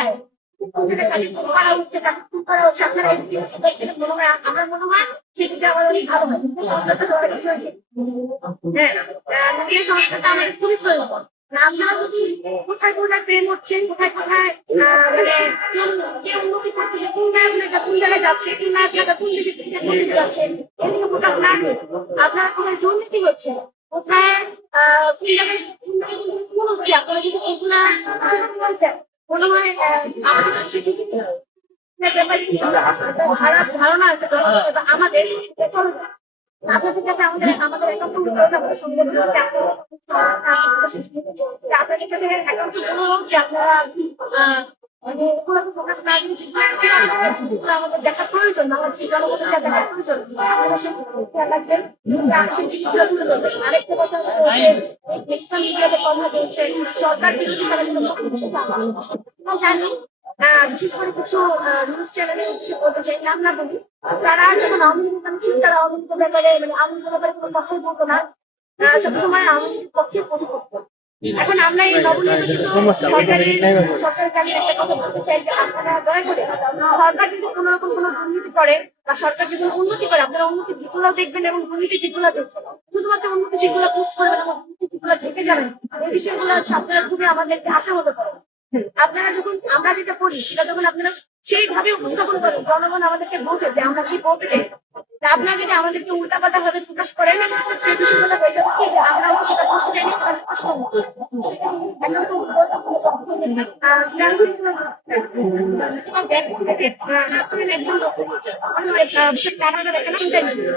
দেয়। করা উঠছে তাকে খুন করা হচ্ছে আপনারা মনে হয় আমার মনে হয় সেদিকে আমার অনেক ভালো হয় কিন্তু সংস্কারটা সবাই হ্যাঁ নদীর সংস্কারটা আমাদের খুবই প্রয়োজন আপনারা যদি কোথায় কোথায় প্রেম হচ্ছে কোথায় কোথায় মানে কে উন্নতি করতেছে কোন নায়কটা কোন জায়গায় যাচ্ছে কোন নায়কটা কোন দেশে যাচ্ছে এদিকে কোথাও না আপনারা কোথায় দুর্নীতি হচ্ছে কোথায় কোন জায়গায় কোন হচ্ছে আপনারা যদি এগুলা মনে হয় আমাদের কাছে খারাপ ধারণা আমাদের আপনাদের কাছে আমাদের অ্যাকাউন্ট আপনাদের কাছে অ্যাকাউন্ট অনুরোধ যে আপনারা আমাদের দেখা প্রয়োজন আমার জনগণের দেখা প্রয়োজন রাখবেন সেই জিনিসগুলো তুলে ধরবেন আরেকটা কথা ইসলাম মিডিয়াতে কথা চলছে সরকার বিরোধী তারা কিন্তু জানি বিশেষ করে কিছু নিউজ চ্যানেলে কিছু বলতে চাই নাম না বলি তারা যখন আওয়ামী লীগ ছিল তারা আওয়ামী লীগের ব্যাপারে মানে আওয়ামী লীগের ব্যাপারে কোনো কথাই বলতো না সবসময় আওয়ামী লীগের পক্ষে পোস্ট করতো এখন আমরা এই নবনির্বাচিত সরকারের একটা কথা বলতে চাই যে আপনারা দয়া করে সরকার যদি কোন রকম কোনো দুর্নীতি করে বা সরকার যদি উন্নতি করে আপনারা উন্নতি দিকগুলো দেখবেন এবং দুর্নীতি দিকগুলো দেখবেন শুধুমাত্র উন্নতি দিকগুলো পোস্ট করবেন এবং দুর্নীতি দিকগুলো দেখে যাবেন এই বিষয়গুলো হচ্ছে আপনারা খুবই আমাদেরকে আশা হতে পারে আপনারা যখন আমরা যেটা করি সেটা যখন আপনারা সেইভাবে উপস্থাপন করেন জনগণ আমাদেরকে বোঝে যে আমরা কি বলতে চাই আপনারা যদি আমাদেরকে উল্টাপাল্টা ভাবে প্রকাশ করেন সেই বিষয়গুলো হয়ে যাবে কি যে আমরা সেটা বুঝতে চাইনি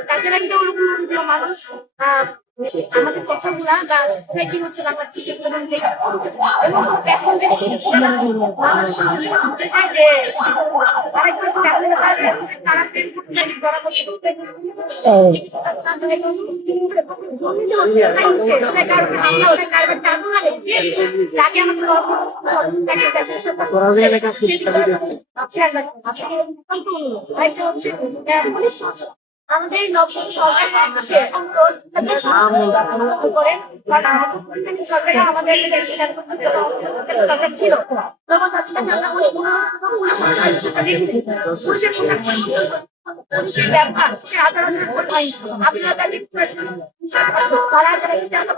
তাছাড়া কিন্তু মানুষ আমাদের কথাগুলা বা কি হচ্ছে না পাচ্ছি সেগুলো এবং এখন আমাদের নতুন সরকার করেন সরকার আমাদের সরকার ছিল তখন পুলিশের ব্যবহার সে হাজার আপনারা তারা যারা